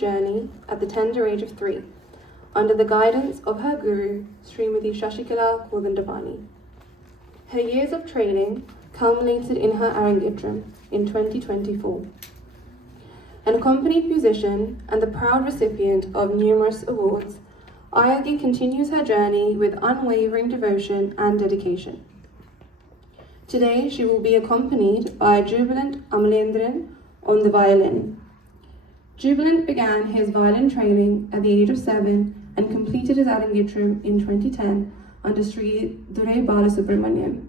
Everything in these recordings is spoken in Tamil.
journey at the tender age of 3, under the guidance of her guru, Srimati Shashikala Kodandavani. Her years of training culminated in her Arangitram in 2024. An accompanied musician and the proud recipient of numerous awards, Ayagi continues her journey with unwavering devotion and dedication. Today, she will be accompanied by Jubilant Amalendran on the violin. Jubilant began his violin training at the age of 7 and completed his Arangitram in 2010 under Sri Durai Balasubramaniam.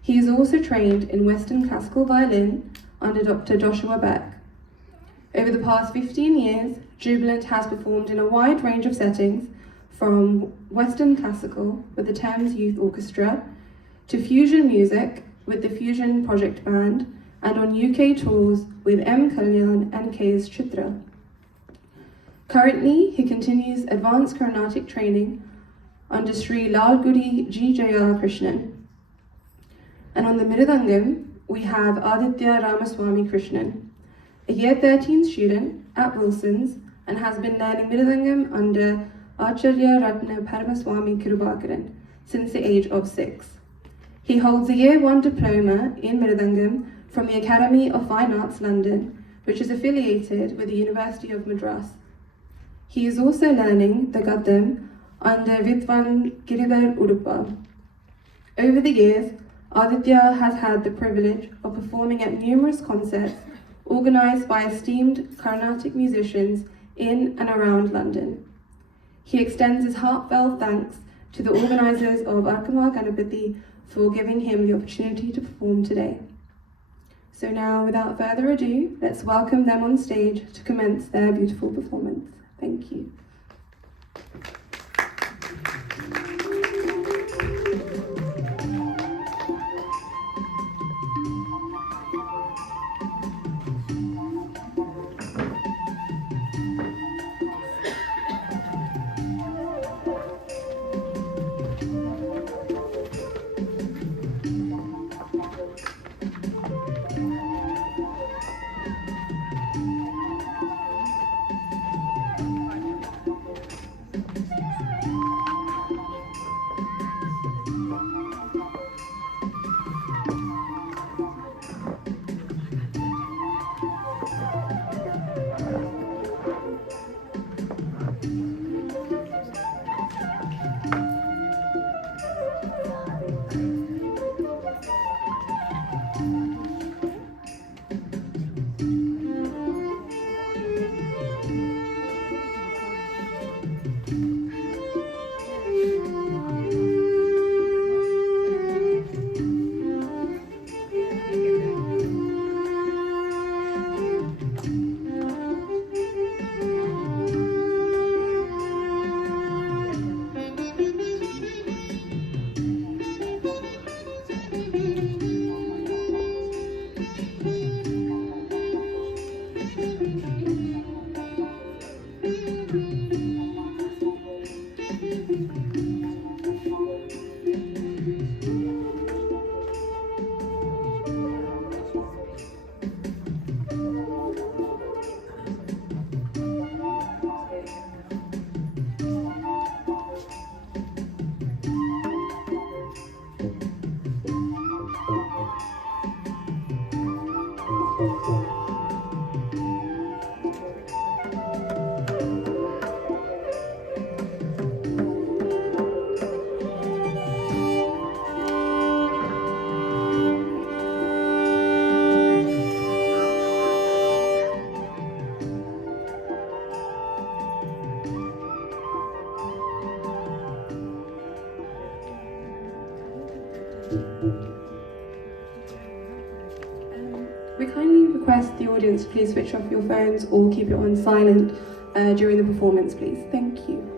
He is also trained in Western classical violin under Dr. Joshua Beck. Over the past 15 years, Jubilant has performed in a wide range of settings, from Western classical with the Thames Youth Orchestra to fusion music with the Fusion Project Band, and on UK tours with M. Kalyan and K.S. Chitra. Currently, he continues advanced Carnatic training under Sri Lalgudi G. Jaya Krishnan. And on the Miridangam, we have Aditya Ramaswamy Krishnan, a year 13 student at Wilson's and has been learning Miridangam under Acharya Ratna Paramaswamy Kirubakaran since the age of 6. He holds a Year 1 diploma in Miridangam from the Academy of Fine Arts London, which is affiliated with the University of Madras. He is also learning the Gaddam under Vidwan Giridhar Udupa. Over the years, Aditya has had the privilege of performing at numerous concerts organised by esteemed Carnatic musicians in and around London. He extends his heartfelt thanks to the organisers of Arkama Ganapati for giving him the opportunity to perform today. So now, without further ado, let's welcome them on stage to commence their beautiful performance. Thank you. We kindly request the audience to please switch off your phones or keep it on silent during the performance, please. Thank you.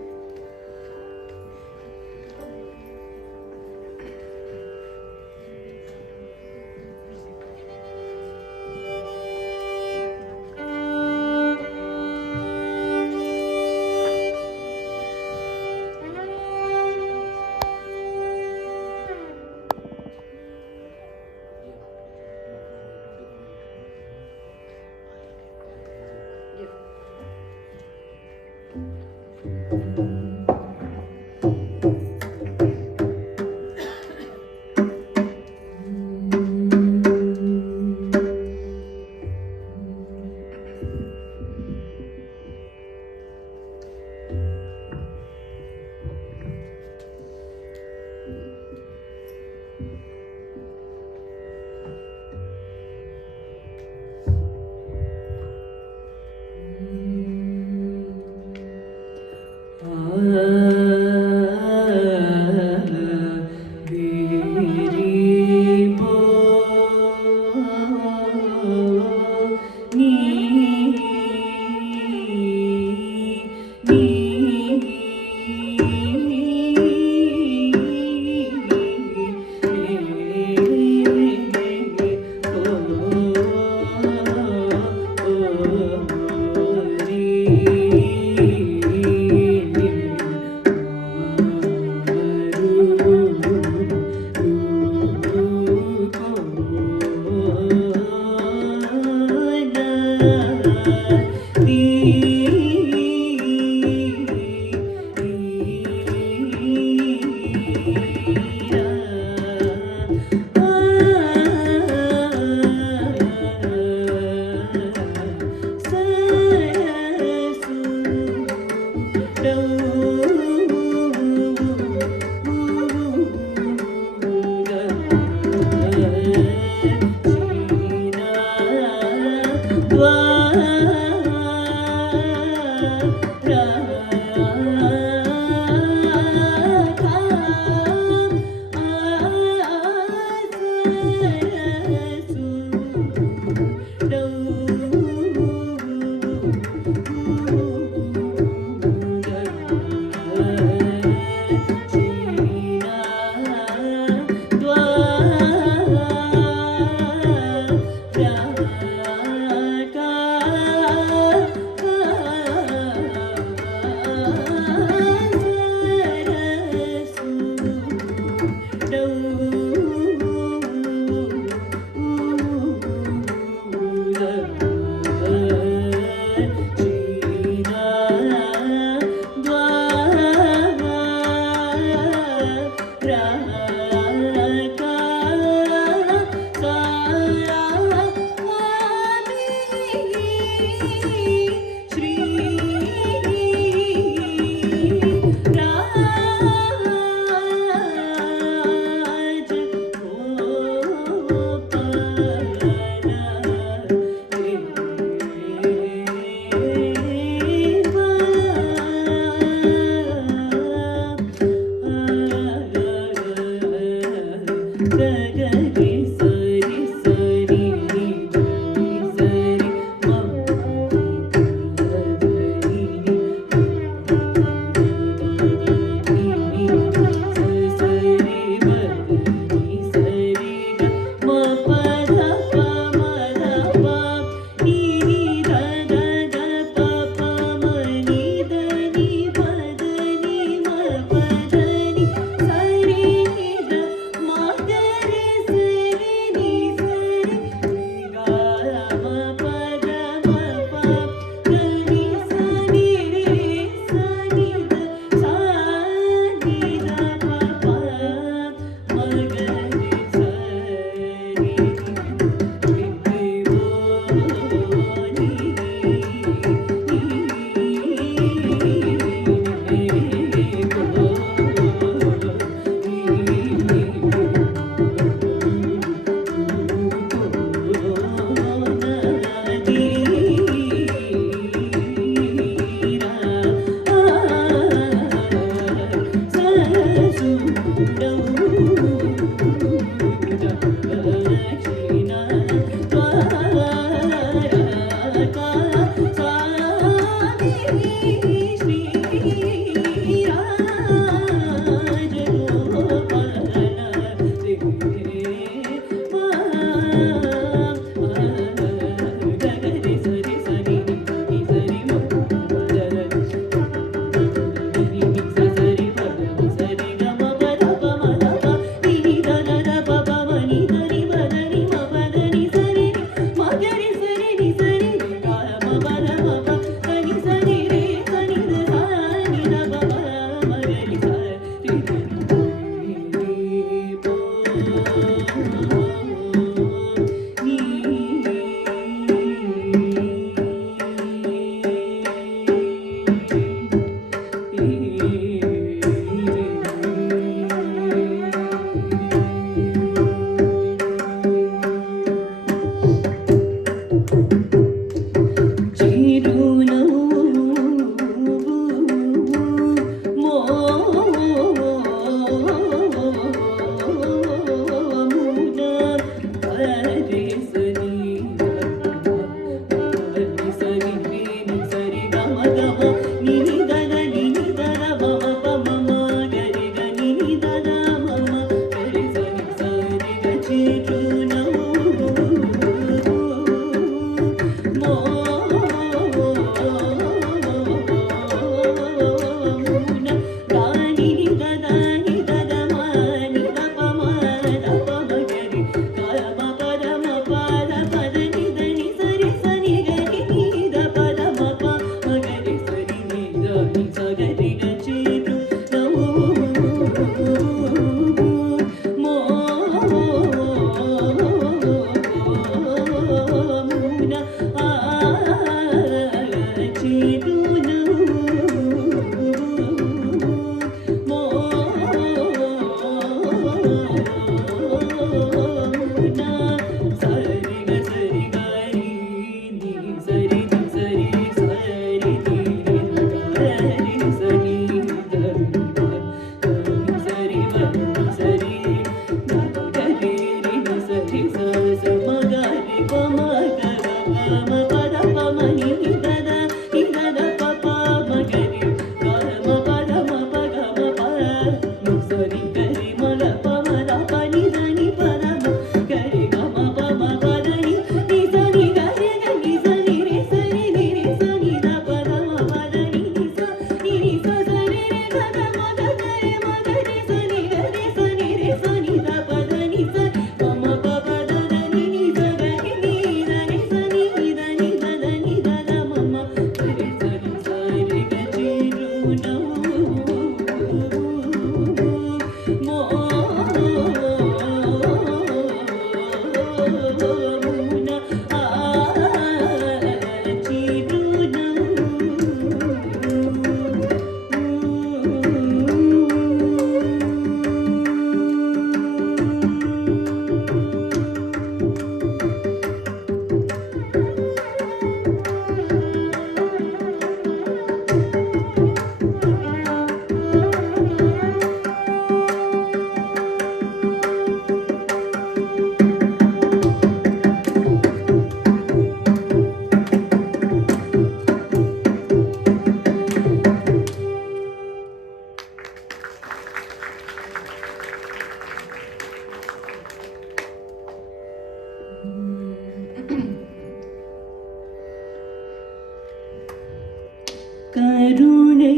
கருணை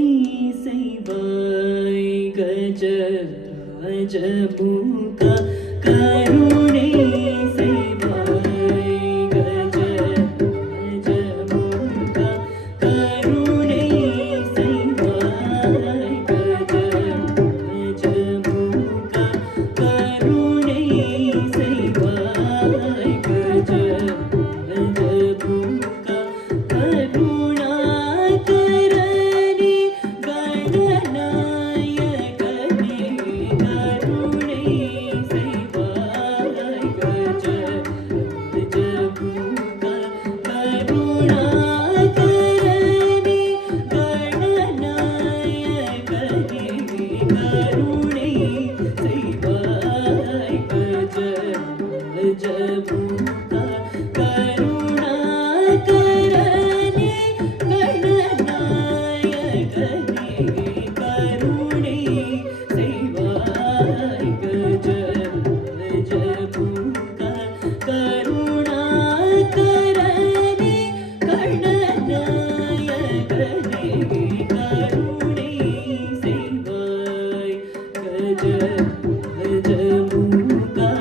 செய்வாய் கஜராஜமுகா கருணை செய்வாய் கஜராஜமுகா கருணை செய்வாய் கஜராஜமுகா கருணை செய்வாய் கஜராஜமுகா கருணாகரனே கணநாயகனே கருணை செய்வாய் கஜராஜமுகா கருணாகரனே கணநாயகனே கருணை செய்வாய் கஜராஜமுகா கருணாகரனே கணநாயகனே கருணை செய்வாய் கஜராஜமுகா கருணாகரனே கணநாயகனே கருணை செய்வாய் கஜராஜமுகா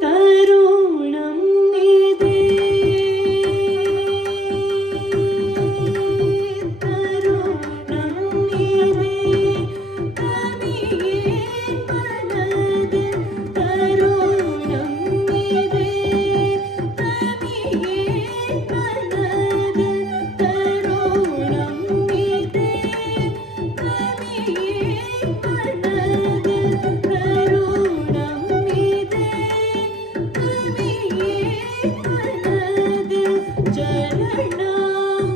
தருணம் இதே தருணம் இதே கவியே மனது தருணம் இதே கவியே மனது தருணம் இதே கவியே மனது தருணம் இதே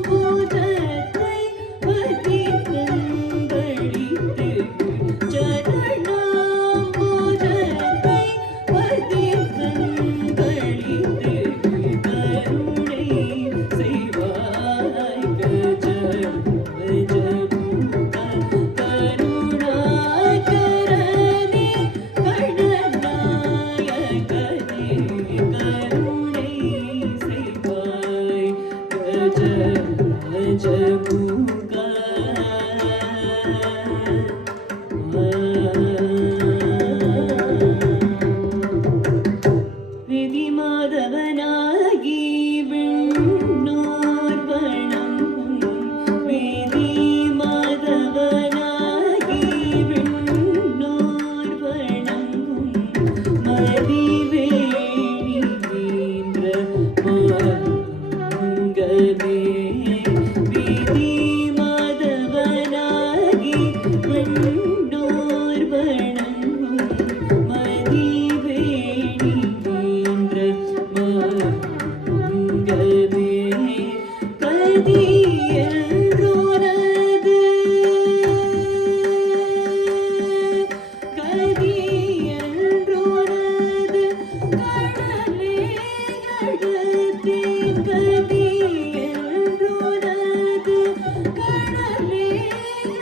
சரணாம்புஜத்தை பதித்தங்களித்து சரணாம்புஜத்தை பதித்தங்களித்து கருணை செய்வாய் கஜராஜமுகா கருணாகரனே கணநாயகனே கருணை செய்வாய் கஜராஜமுகா விதிமாதவனாகி விண்ணோர் வணங்கும் விதிமாதவனாகி விண்ணோர் வணங்கும் மதிவேணீந்திர மங்கமே விதிமாதவனாகி விண்ணோர் வணங்கும் மதிவேணீந்திர மங்கமே கதியன்றோனது கதியன்றோனது கடலே அடுத்தேன் கதியன்றோனது கடலே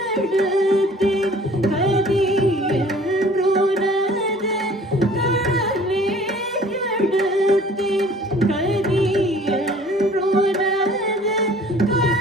அடுத்தேன் கதியன்றோனது கடலே அடுத்தேன் கதியன்றோனது கடலே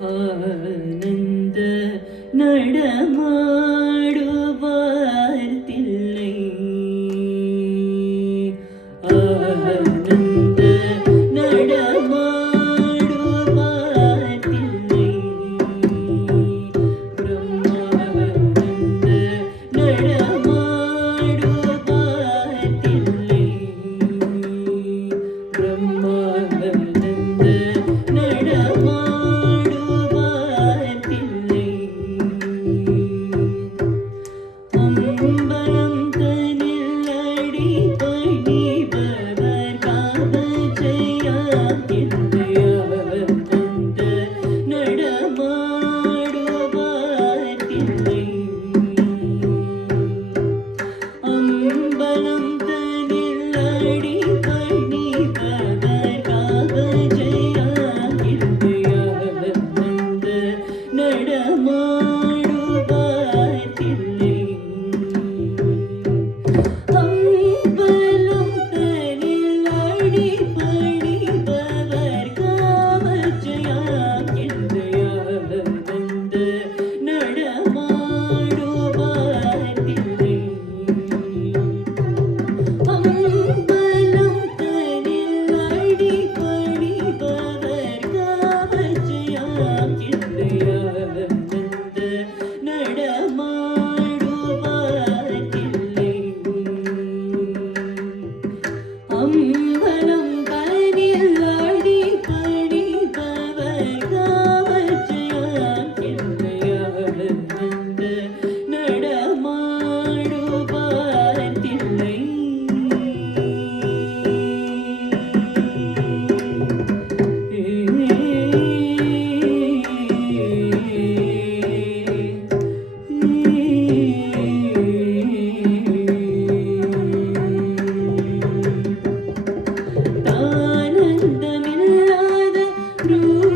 ஆனந்த நடமாடுவார் தில்லை ஆனந்த நடமாடுவார் தில்லை பிரம்மானந்த நடமாடுவார் தில்லை பிரம்மானந்த நடமாடுவார் தில்லை அம்பலம் தனில் அடி பணிபவர் காவஜெயாம் தில்லையார் தந்த நடமாடுவார் தில்லை அம்பலம் தனில் அடி பணிபவர் காவஜெயாம் தில்லையார் தந்த நடமாடுவார் தில்லை அம்பலம் தனில் அடி பணிபவர் காவஜெயாம் தில்லையார் தந்த நடமாடுவார் தில்லை அம்பலம் தனில் அடி பணிபவர் காவஜெயாம் தில்லையார் தந்த நடமாடுவார் தில்லை அம்பலம் தனில் அடி பணிபவர் காவஜெயாம் தில்லையார் தந்த நடமாடுவார் தில்லை ஆனந்தமில்லாத ரூப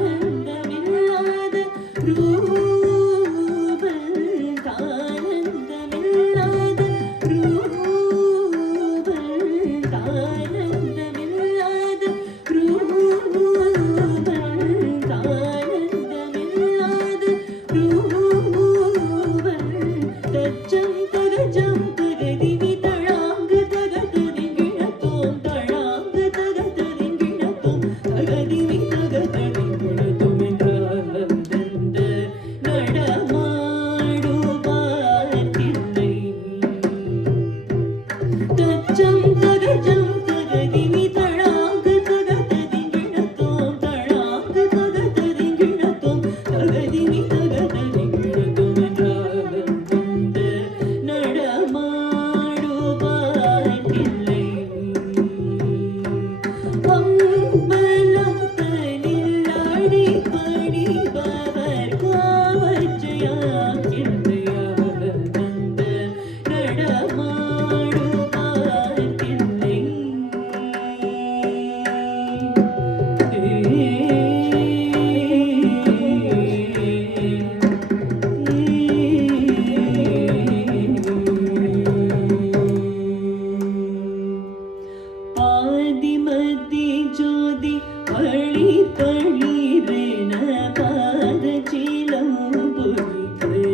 ஆனந்தமில்லாத ரூப ஆனந்தமில்லாத ரூப ஆனந்தமில்லாத ரூப ஆனந்தமில்லாத ரூப தச்சம் தகஜம் தகதிவி தழாங்கு தகததிங்கிணத்தோம் தழாங்கு தகததிங்கிணத்தோம் தகதிவி தகததிங்கிணத்தோம் என்றார்ந்தந்த நடமாடுவார் தில்லை தச்சம் தகஜம் தகதிவி தழாங்கு தகததிங்கிணத்தோம் தழாங்கு தகததிங்கிணத்தோம் தகதிவி தகததிங்கிணத்தோம் என்றார்ந்தந்த நடமாடுவார் தில்லை அம்பலம் தனில் அடி பணிபவர் காவஜெயாம் தில்லையார் தந்த நடமாடுவார் தில்லை ஆதிமதி ஜோதி அழி தளிரென பாதச்சிலம் பொறித்து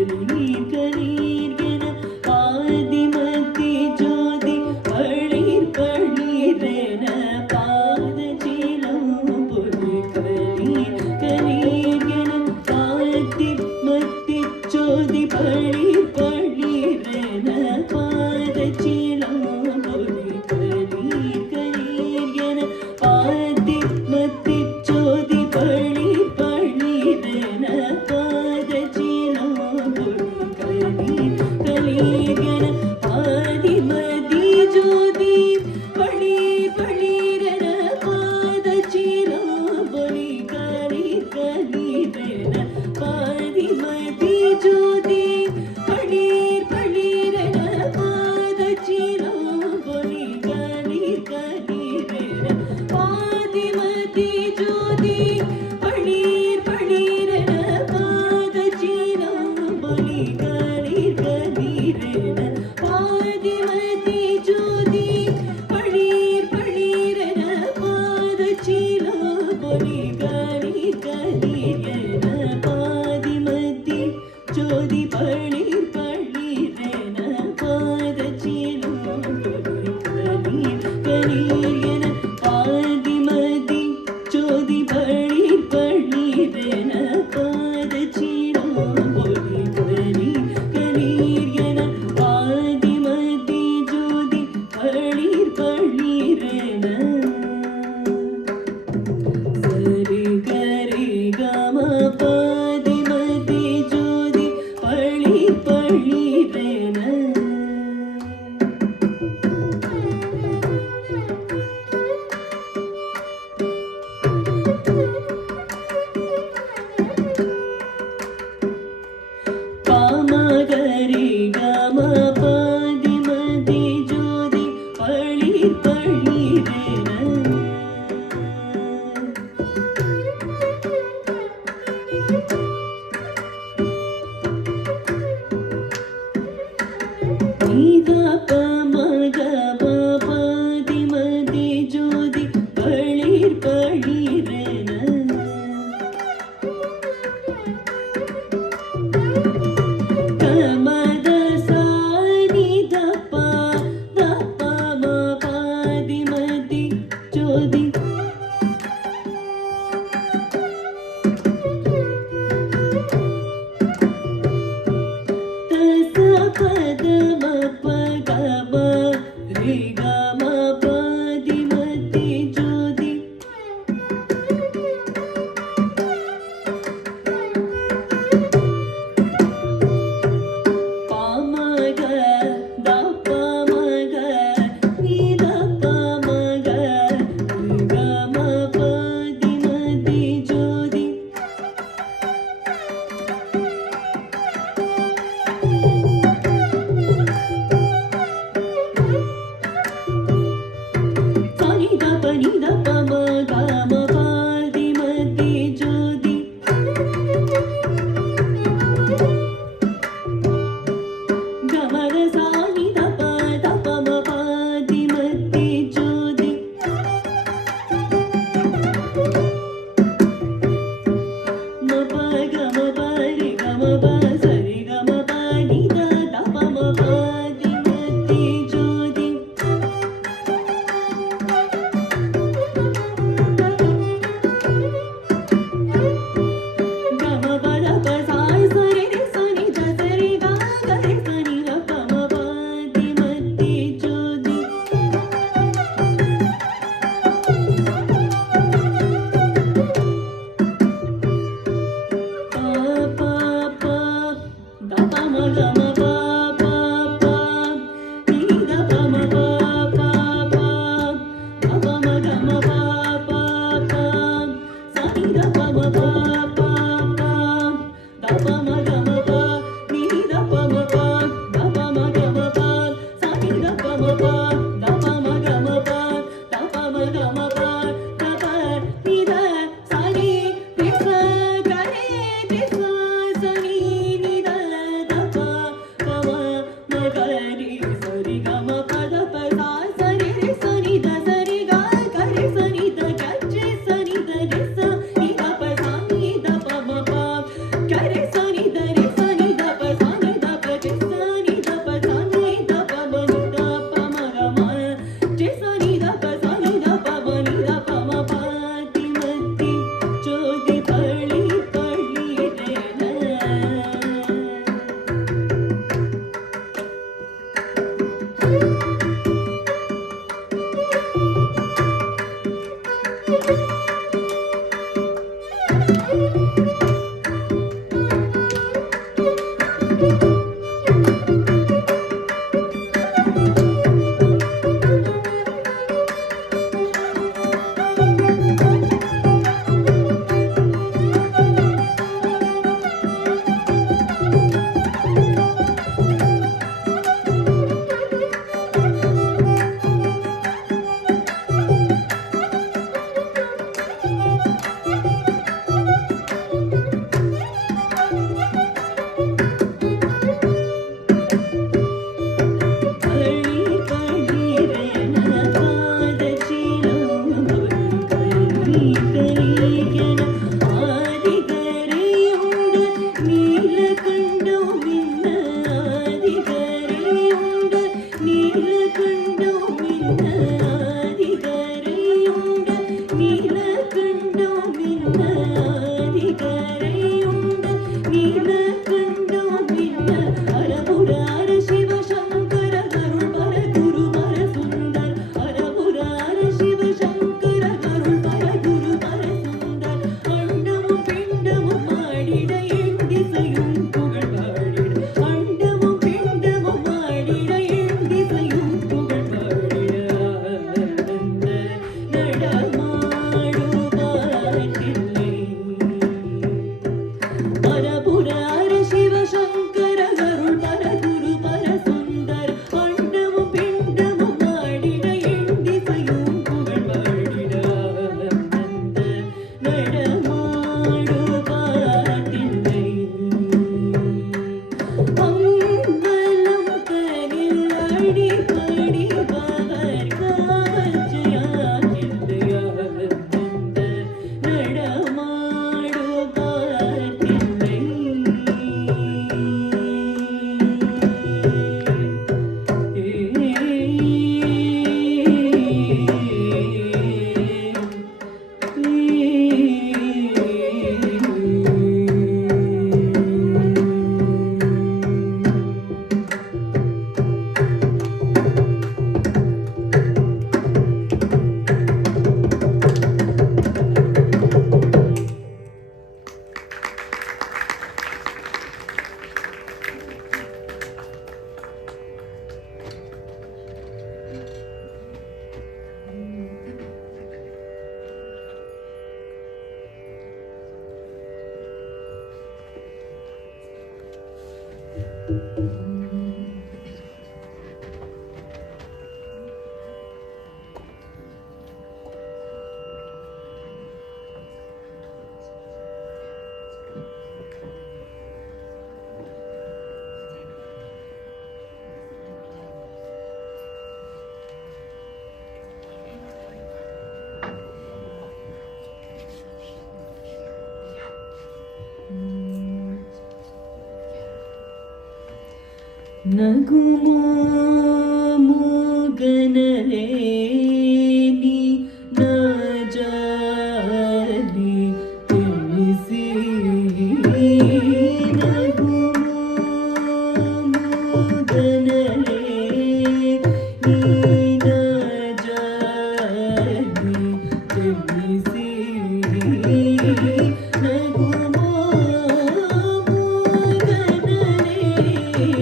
ನಗುಮೋ ಮೂಗನರೇನಿ ನ ಜಾಲಿ ತಿಳಿಸಿ ನಗುಮೋ ಮೂಗನರೇನಿ ನ ಜಾಲಿ ತಿಳಿಸಿ ನಗುಮೋ ಮೂಗನರೇನಿ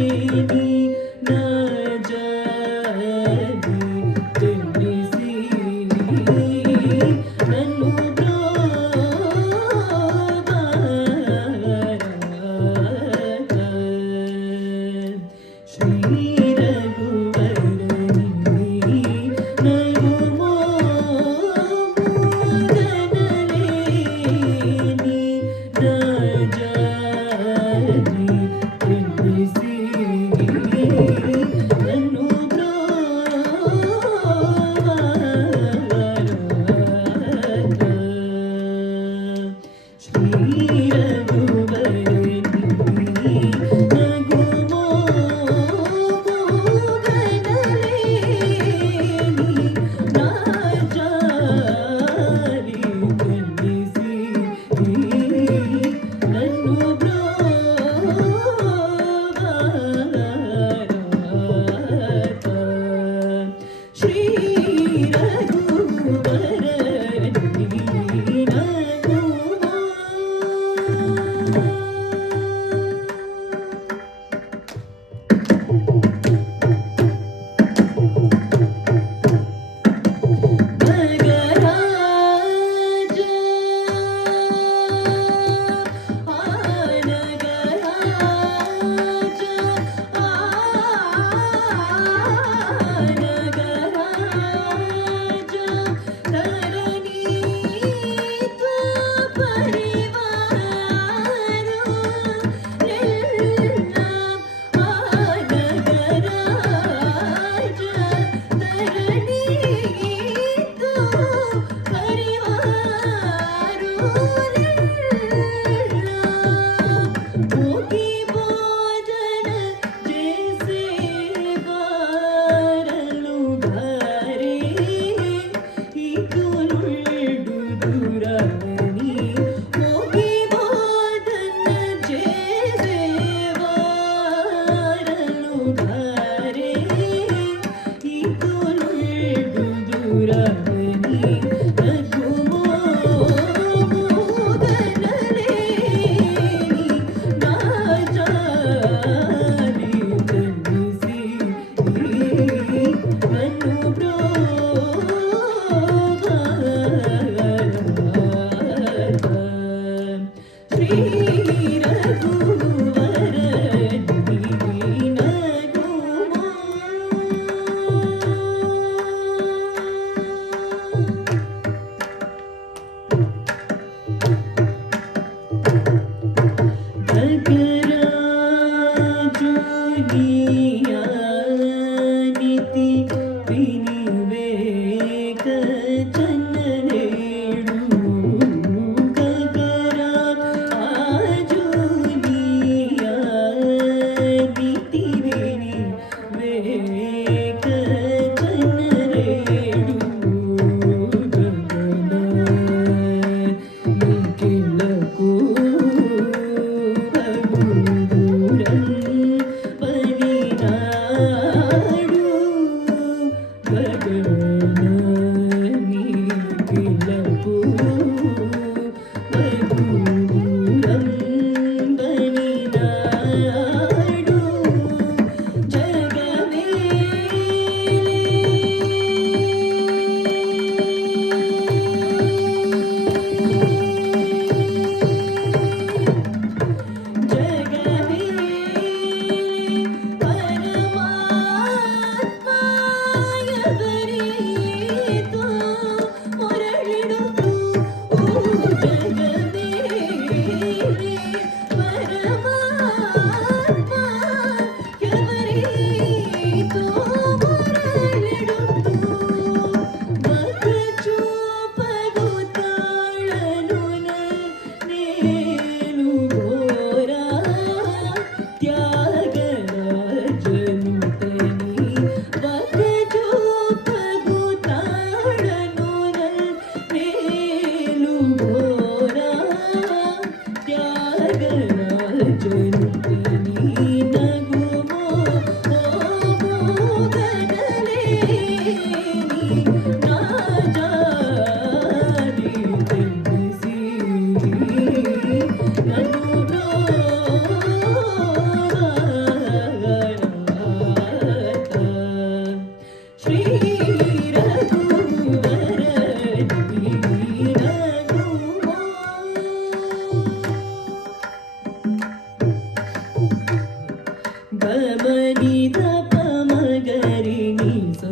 ಗಮನಿ ದಪ ಮಗರಿ ನಿ ಸ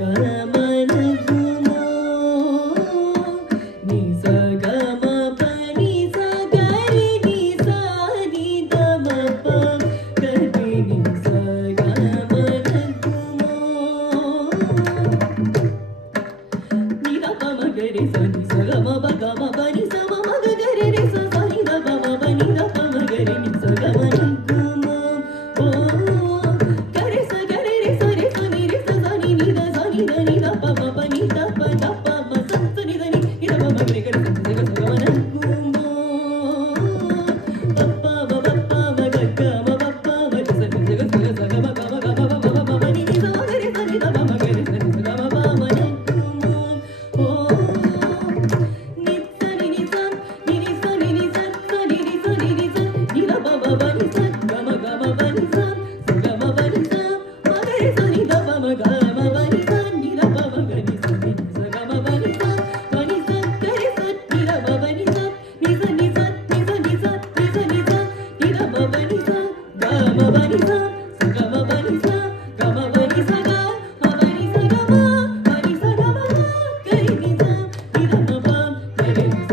ಗಮನ ಗುಮೋ ನಿ ಸ ಗಮ ಪನಿ ಸ ಗರಿ ನಿ ಸ ನಿ ದಮ ಪ ಗರಿ ನಿ ಸ ಗಮನ ಗುಮೋ ನಿ ದಪ ಮಗರಿ ಸ ನಿ ಸ ಗಮ ಪ ಗಮ ಪನಿ ಸ ಮ ಮಗ ಗರಿ ರಿ ಸ ಸ ನಿ ದಪ ಮ ಪನಿ ದಪ ಮಗರಿ ನಿ ಸ ಗಮನ ಗುಮೋ ಓ ಗರಿ ಸ ಗರಿ ರಿ ಸ ರಿ ಸ ನಿ ರಿ ಸ ಸ ನಿ ನಿ ದ ಸ ನಿ ದ ನಿ ದ ಪ ಮ ಪ ನಿ ದ ಪ ಮ ಸ ಸ ನಿ ದ ನಿ ನಿ ದ ಪ ಮ ಗರಿ ಗರಿ ಸ ಸ ಗ ಸ ಗಮನ ಗುಮೋ ಪ ಪ ಮ ಪ ಪ ಮ ಗ ಗ ಮ ಪ ಪ ಮ ಗ ಸ ಗ ಸ ಗ ಸ ಗ ಸ ಗ ಮ ಗ ಮ ಗ ಮ ಪ ಮ ಪ ಮ ನಿ ನಿ ಸ ಮ ಗರಿ ಸ ನಿ ದ ಪ ಮ ಗರಿ ಸ ನಿ ಸ ಗ ಮ ಪ ಮ ನ ಗುಮೋ ಓ ನಿ ಸ ನಿ ನಿ ಸ ನಿ ನಿ ಸ ನಿ ನಿ ಸ ಸ ನಿ ನಿ ಸ ನಿ ನಿ ಸ ನಿ ದ ಪ ಮ ಪ ನಿ ಸ ಗ ಮ ಪ ನಿ ಸ ಗ ಮ ಪ ನಿ ಸ ಮ ಗರಿ ಸ ನಿ ದ ಪ ಮ ಗ ಮ ಪ ನಿ ಸ ನಿ ದ ಪ ಮ ಗ ನಿ ಸ ನಿ ಸ ಗ ಮ ಪ ನಿ ಸ ಪ ನಿ ಸ ಗರಿ ಸ ನಿ ದ ಪ ಮ ನಿ ಸ ನಿ ಸ ನಿ ಸ ನಿ ಸ ನಿ ಸ ನಿ ಸ ನಿ ಸ ನಿ ದ ಪ ಮ ನಿ ಸ ಗ ಮ ಪ ನಿ ಸ ಸ ಗ ಮ ಪ ನಿ ಸ ಗ ಮ ಪ ನಿ ಸ ಗ ಮ ಪ ನಿ ಸ ಗ ಮ ಪ ನಿ ಸ ಗ ಮ ಗ ಗರಿ ನಿ ಸ ನಿ ದ ಮ ಪ ಗರಿ ನಿ ಸ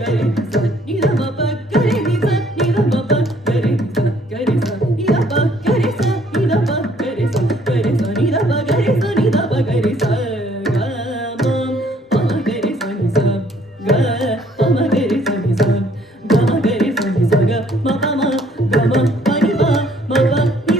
ಗರಿ ನಿ ಸ ನಿ ದ ಮ ಪ ಗರಿ ನಿ ಸ ನಿ ದ ಮ ಪ ಗರಿ ನಿ ಸ ಗರಿ ಸ ನಿ ದ ಪ ಗರಿ ಸ ನಿ ದ ಪ ಗರಿ ಸ ಗರಿ ಸ ನಿ ದ ಪ ಗರಿ ಸ ನಿ ದ ಪ ಗರಿ ಸ ಗ ಮ ಪ ಮ ಗರಿ ಸ ನಿ ಸ ಗ ಪ ಮ ಗರಿ ಸ ನಿ ಸ ಗ ಮ ಗರಿ ಸ ನಿ ಸ ಗ ಮ ಪ ಮ ಗ ಮ ಪ ನಿ ಪ ಮ ಪ ನಿ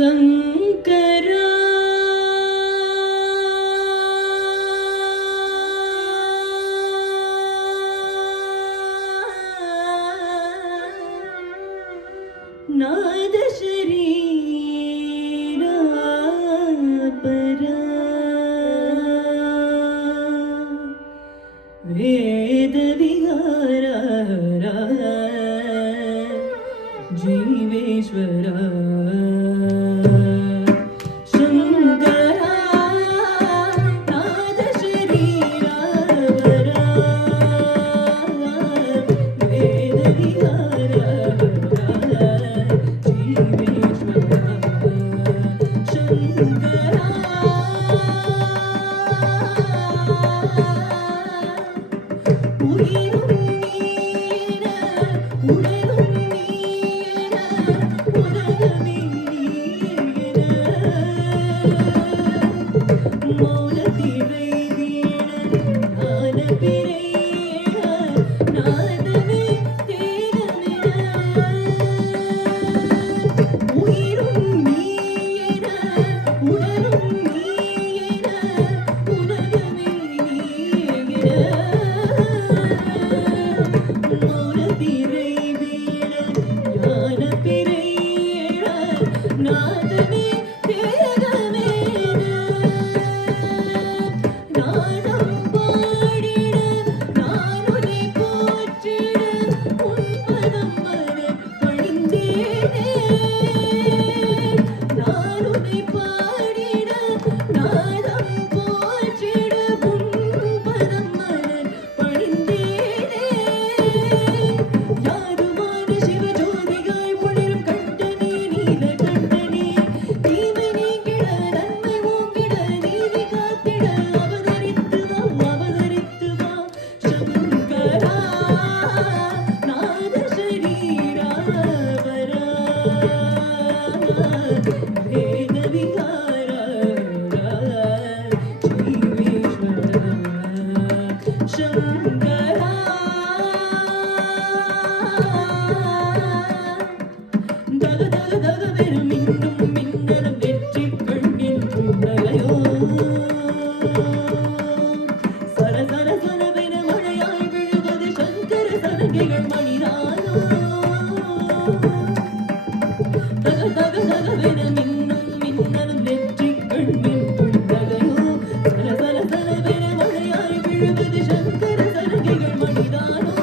ಶಂಕರ ನಾದ ಶರೀರ ಪರ ವೇದ ವಿಹಾರ ಜೀವೇಶ್ವರ ಶಂಕರ ನಾದ ಶರೀರ ಪರ ವೇದ ವಿಹಾರ ಜೀವೇಶ್ವರ ಶಂಕರ உயிரும் நீர உடலும் நீர உலகமே நீர மௌனத்திரை வீண ஞான பிறையேழ நாதமே தேகமென உயிரும் நீர உடலும் நீர உலகமே நீர மௌனத்திரை வீண ஞான பிறையேழ நாதமே தேகமென நாதம் பாடிட நானுனை போற்றிட உன்பதம் மலர் பணிந்தேனே நானுனை பாடிட நாதம் போற்றிட உன்பதம் மலர் பணிந்தேனே யாருமான சிவஜோதிகாய் ஒளிரும் கண்டனே நீல கண்டனே தீமை நீங்கிட நன்மை ஓங்கிட நீதி காத்திட அவதரித்து வா சங்கரா நாத சரீரா வரா வேத விகார ஜீவேஸ்வர சங்கரா தக தக தகவெனும் மின்னும் மின்னலும் வெற்றி கண்ணின் புன்னகையோ சர சர சரவென மழையாய் விழுவது சங்கர சரங்கிகள் மணிதானோ தக தக தகவென மின்னும் மின்னலும் வெற்றி கண்ணின் புன்னகையோ சர சர சரவென மழையாய் விழுவது சங்கர சரங்கிகள் மணிதானோ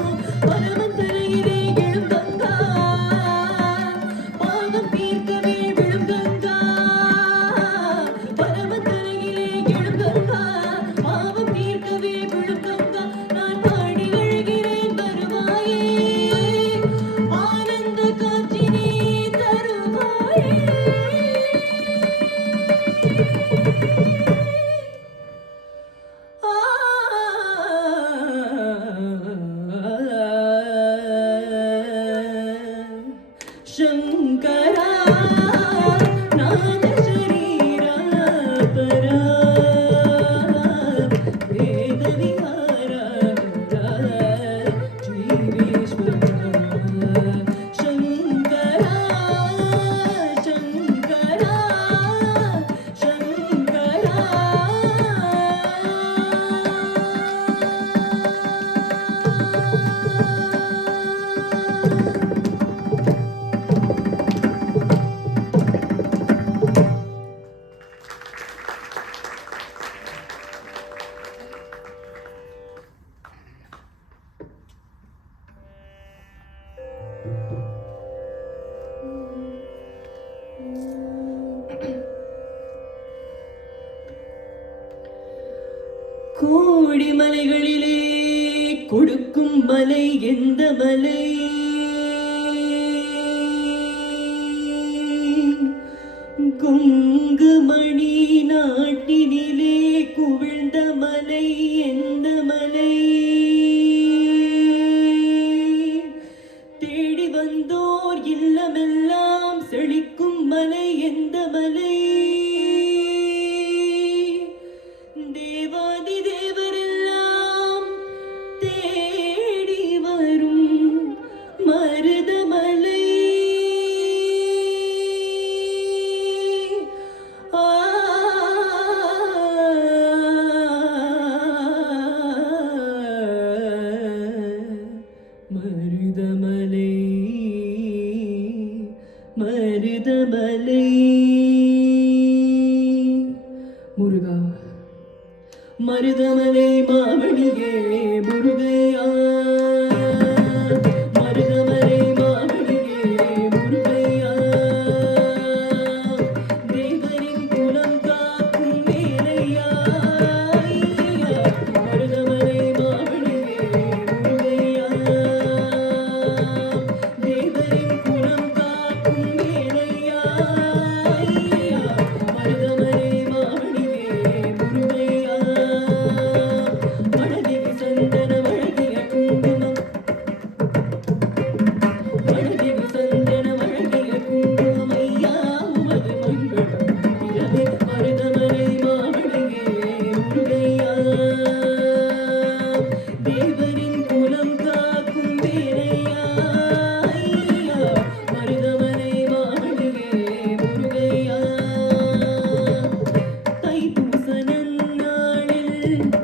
பரமன் தலையிலே எழும் கங்கா பாவம் தீர்க்கவே விழும் கங்கா பரமன் தலையிலே எழும் கங்கா பாவம் தீர்க்கவே விழும் கங்கா நான் பாடி அழுகிறேன் வருவாயே ஆனந்த காட்சினே தருவாயே ಶಂಕರಾ ನಾದ ಶರೀರ ಪರ ವೇದ ವಿಹಾರ ಜೀವೇಶ್ವರ ಶಂಕರಾ ಶಂಕರಾ ಶಂಕರಾ கோடி மலைகளிலே கொடுக்கும் மலை எந்த மலை கொங்கு மணி நாட்டினிலே குவிழ்ந்த மலை எந்த மலை தேடி வந்தோர் இல்லமெல்லாம் செழிக்கும் மலை எந்த மலை தேவாதி தேவரெல்லாம் தேடி வரும் மருதமலை மருதமலை முருகா மருதமலை மாமணியே முருகையா மருதமலை மாமணியே முருகையா தேவரின் குலம் காக்கும் வேலையா மருதமலை மாமணியே முருகையா தேவரின் குலம் காக்கும் வேலையா மருதமலை மாமணியே முருகையா மனதில் சந்தன வழங்கிய குங்குமம் மனதில் சந்தன வழங்கிய குங்குமம் ஐயா உமது மங்களம் இரவே மருதமலை மாமணியே முருகையா தேவரின் குலம் காக்கும் வேலையா மருதமலை மாமணியே முருகையா தைப்பூச நன்னாளில்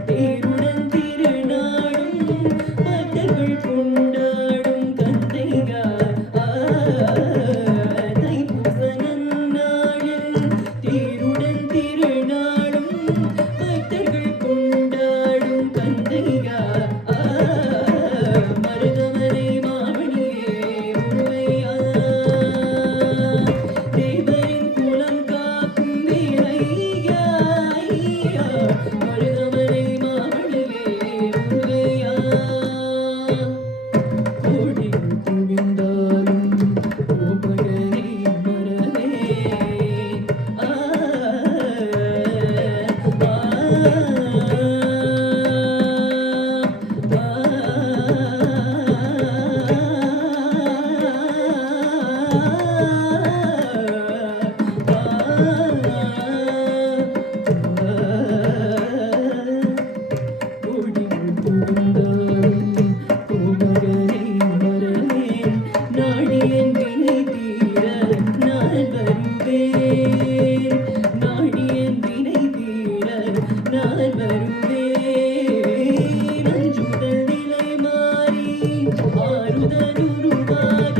தேருடன் திருநாளும் பக்தர்கள் கொண்டாடும் கந்தையா தைப்பூச நன்னாளில் தேருடன் திருநாளும் பக்தர்கள் கொண்டாடும் கந்தையா மருதமலை மாமணியே முருகையா தேவரின் குலம் காக்கும் வேலையா மருதமலை மாமணியே முருகையா கோடிகள் குவிந்தாலும் கோபகரை மறவேன் கோடிகள் குவிந்தாலும் கோபகரை மறவேன் நாடியன் வினை தீர நான் வருவேன் நாடியன் வினை தீர நான் வருவேன் அஞ்சுதல் நிலை மாறி ஆறுதல் உருவாக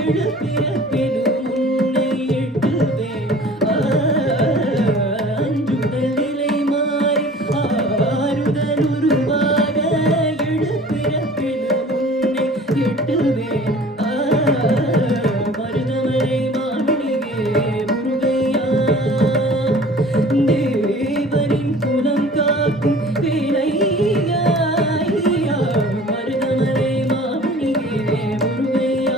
இழுப்பிறப்பெனும் உன்னை எட்டுவேன் அஞ்சுதல் நிலை மாறி ஆறுதல் உருவாக இழுப்பிறப்பெனும் உன்னை எட்டுவேன் மருதமலை மாமணியே முருகையா தேவரின் குலம் காக்கும் வேலையா மருதமலை மாமணியே முருகையா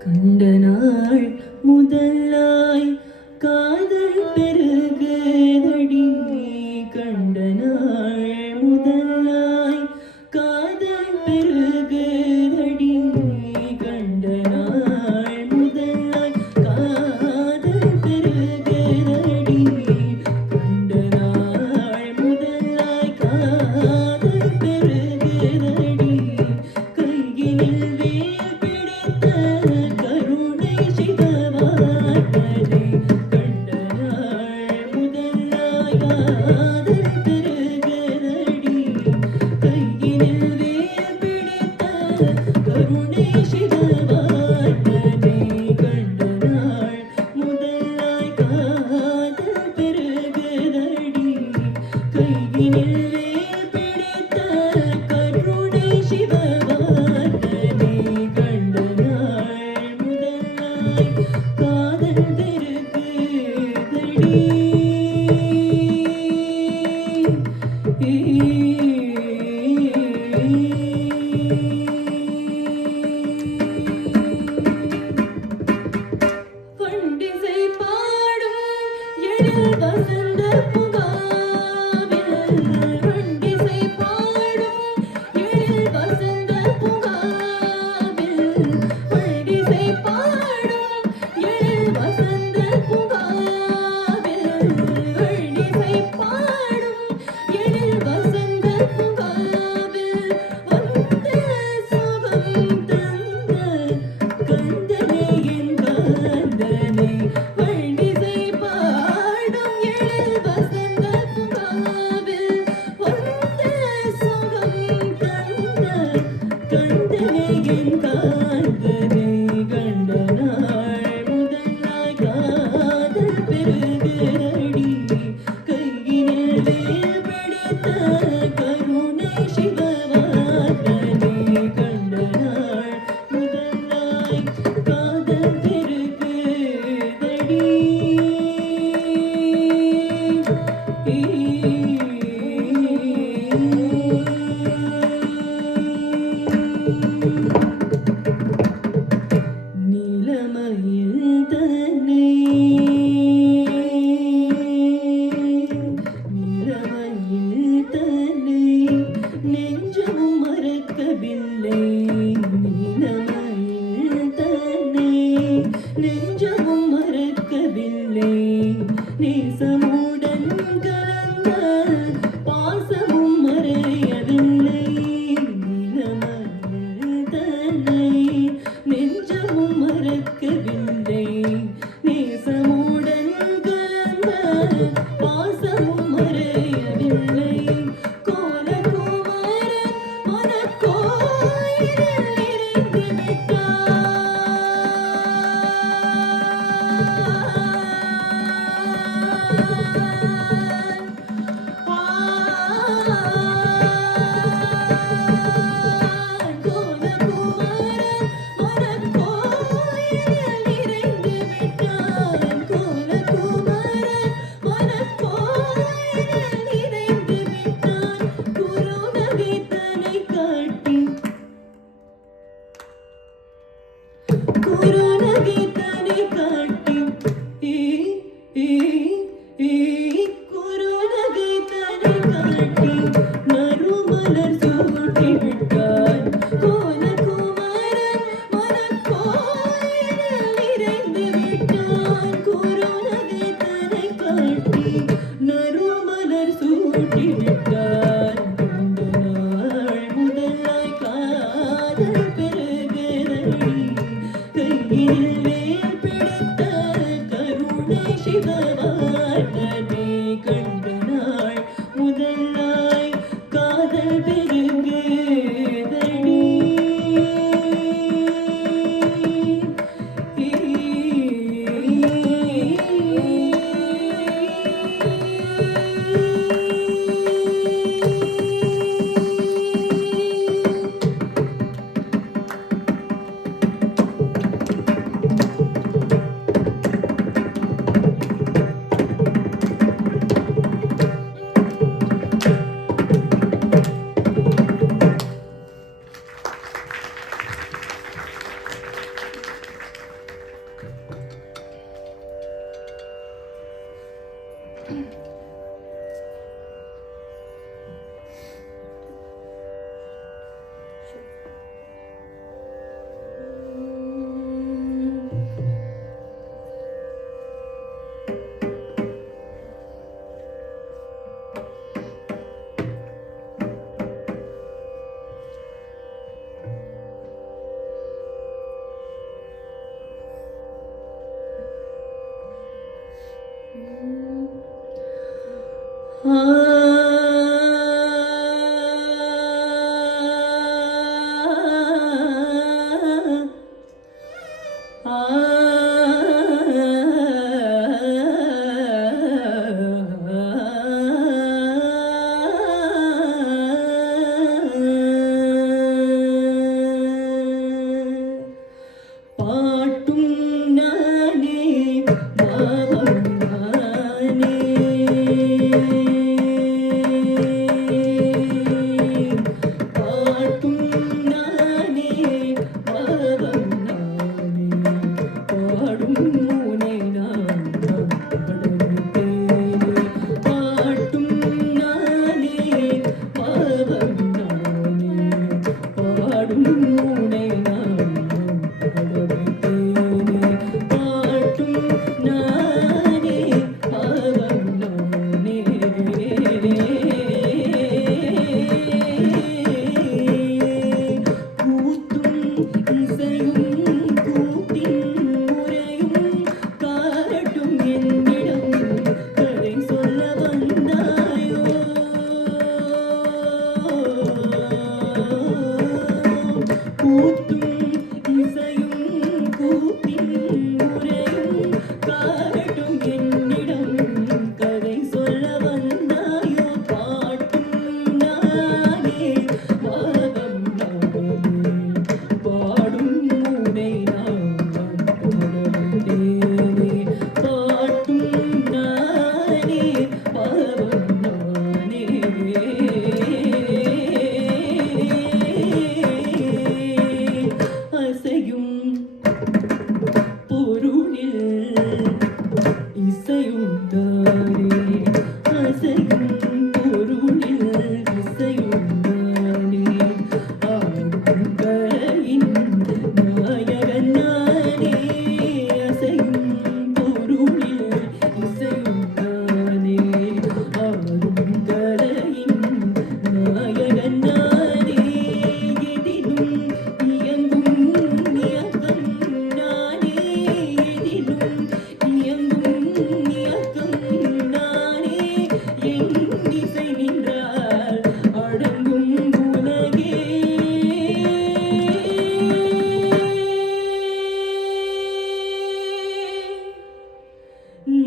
கண்ட நாள் முதலாய் காதல் பெருகுதடி கண்ட நாள் முதலாய் காதல் பெருகுதடி கண்ட நாள் முதலாய் காதல் பெருகுதடி கண்ட நாள் முதலாய் காதல் பெருகுதடி கையினில் வேல் பிடித்த கருணை சிவவானதே கண்ட நாள் முதலாய் காதல் பெருகுதடி கையினில் வேல் பிடித்த கருணை சிவவானதே கண்ட நாள் முதலாய் காதல் பெருகுதடி கையினில் வேல் பிடித்த கருணை சிவவானதே கண்ட நாள் முதலாய் காதல் பெருகுதடி பண்டிசை பாடும் எழில் வசந்த புகாவில் பண்டிசை பாடும் எழில் வசந்த புகாவில் பண்டிசை பாடும் எழில் வசந்த புகாவில் பண்டிசை பாடும் எழில் வசந்த புகாவில் வந்த சுகம் தந்த கந்தனே என் காந்தனே பண்டிசை பாடும் எழில் வசந்த புகாவில் வந்த சுகம் தந்த கந்தனே என் காந்தனே கண்ட நாள் முதலாய் காதல் பெருகுதடி கையினில் வேல் பிடித்த கருணை சிவவானதே கண்ட நாள் முதலாய் காதல் பெருகுதடி நீலமயில் தன்னை நீலமயில் தன்னை நெஞ்சமும் மறக்கவில்லை நீலமயில் தன்னை நெஞ்சமும் மறக்கவில்லை நேசமுடன் கலந்த பாசமும் மறையவில்லை நீலமயில் தன்னை நெஞ்சமும் மறக்கவில்லை நேசமுடன் கலந்த பாசமும் மறையவில்லை கோலகுமாரன் மனக்கோயிலில் நிறைந்து விட்டான் கோலகுமாரன் மனக்கோயிலில் நிறைந்து விட்டான் கோலகுமாரன் மனக்கோயிலில் நிறைந்து விட்டான் குருநகை தன்னை காட்டி குருநகை தன்னை காட்டி குருநகை தன்னை காட்டி நறுமலர் சூட்டி விட்டான் கோலகுமாரன் மனக்கோயிலில் நிறைந்து விட்டான் குருநகை தன்னை காட்டி நறுமலர் சூட்டி விட்டான் கண்ட நாள் முதலாய் காதல் பெருகுதடி கையில் வேல் பிடித்த கருணை சிவவானதே கண்ட நாள் முதலாய் காதல் பெருகுதடி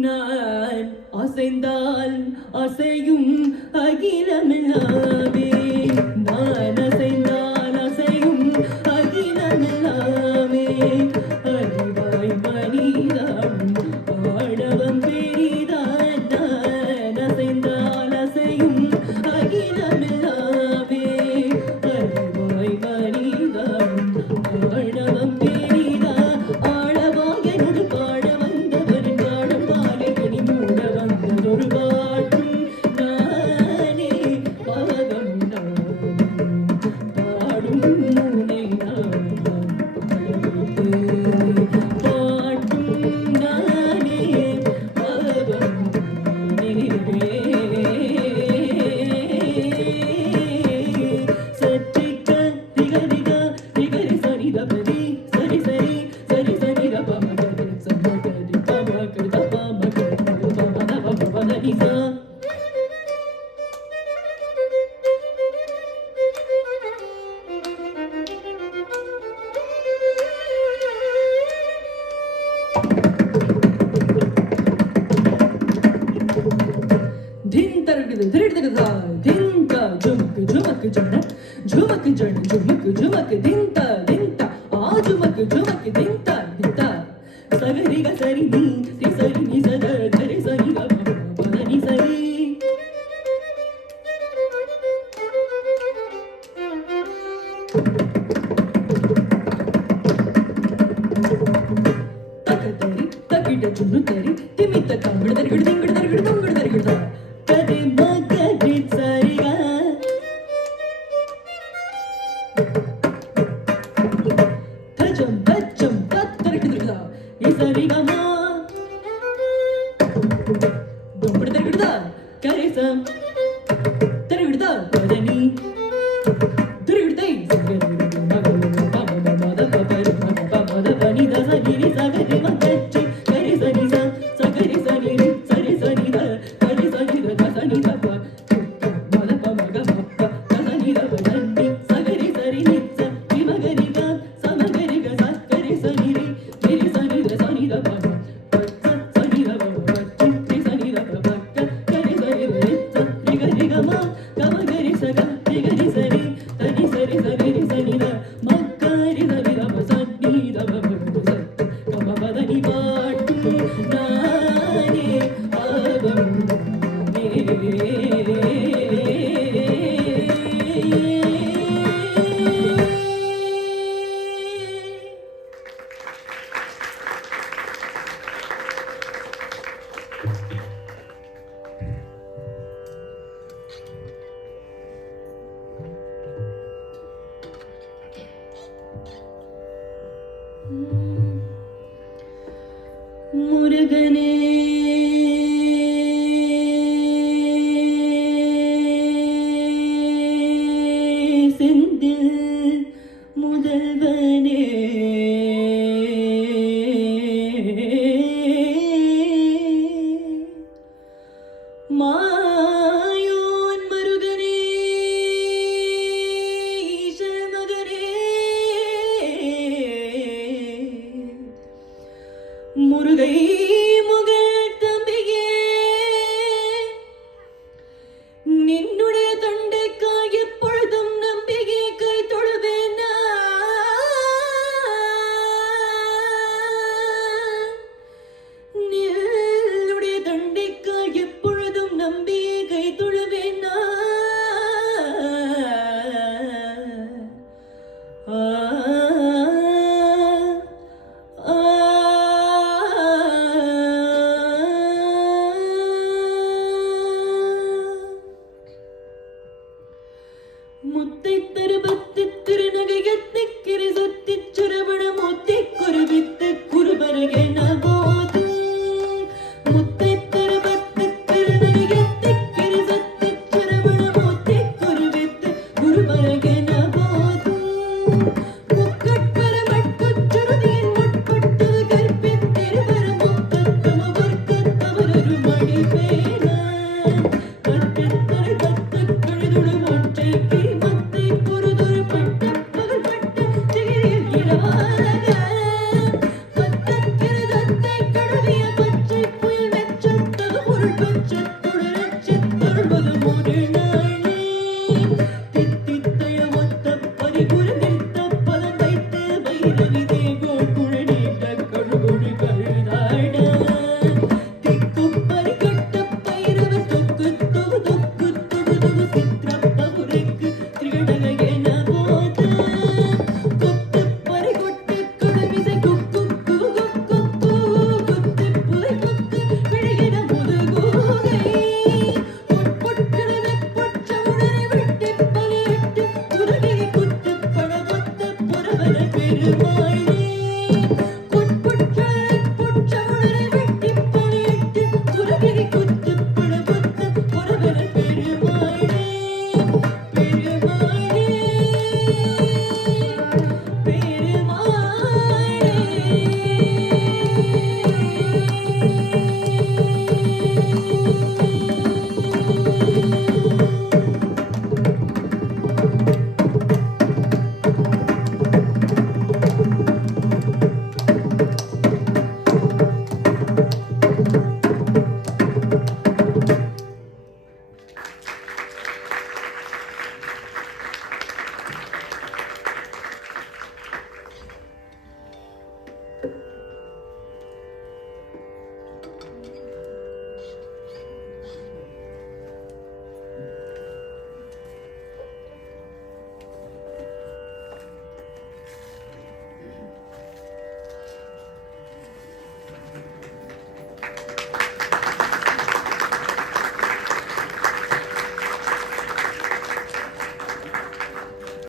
நான் அசைந்தால் அசையும் அகிலமெல்லாமே, நான் அசைந்தால் அசையும் அகிலமெல்லாமே, அறிவாய் மனிதன் ஆடவம் பெரிதான், நான் அசைந்தால் அசையும் அகிலமெல்லாமே, அறிவாய் மனிதன் ஆடவம் பெரிதான், ஆழவாக நொடு பாட வந்தவர் பாடும் பாலைகளை மூட வந்ததொரு பாட்டும் நானே, பாகம் நான் பாடும் முனை நான் பாட்டும் நானே, பாகம் சற்றிக்க ரிகரிக ரிகரி சரிதபதி சரி சரி சரி சரி ரபமகரி சமகரி பமகரி தபமகரி பமதபமதனிசா. धिन तरगद धृडगदा धिंता झुमक झुमक जण झुमक जण झुमक झुमक धिंता धिंता आ झुमक झुमक धिंता धिंता सगरी ग सरी नी रि सरी नी सद धरि सरी ग प नी सरी तकतरी तकिट जुनु तरी तिमित कंगड़ दरगड़ दिंगड़ दरगड़ दुंगड़ दरगड़ कदे मगदे सरिगा तजम तजम ततरगड़ा ये सरिगा मा दुंगड़ दरगड़ा करे सम तरगड़ा कदनी दरगड़ै सगरी सगरी सगरी सगरी सगरी सगरी द सगरी सगरी द सगरी द முருகனே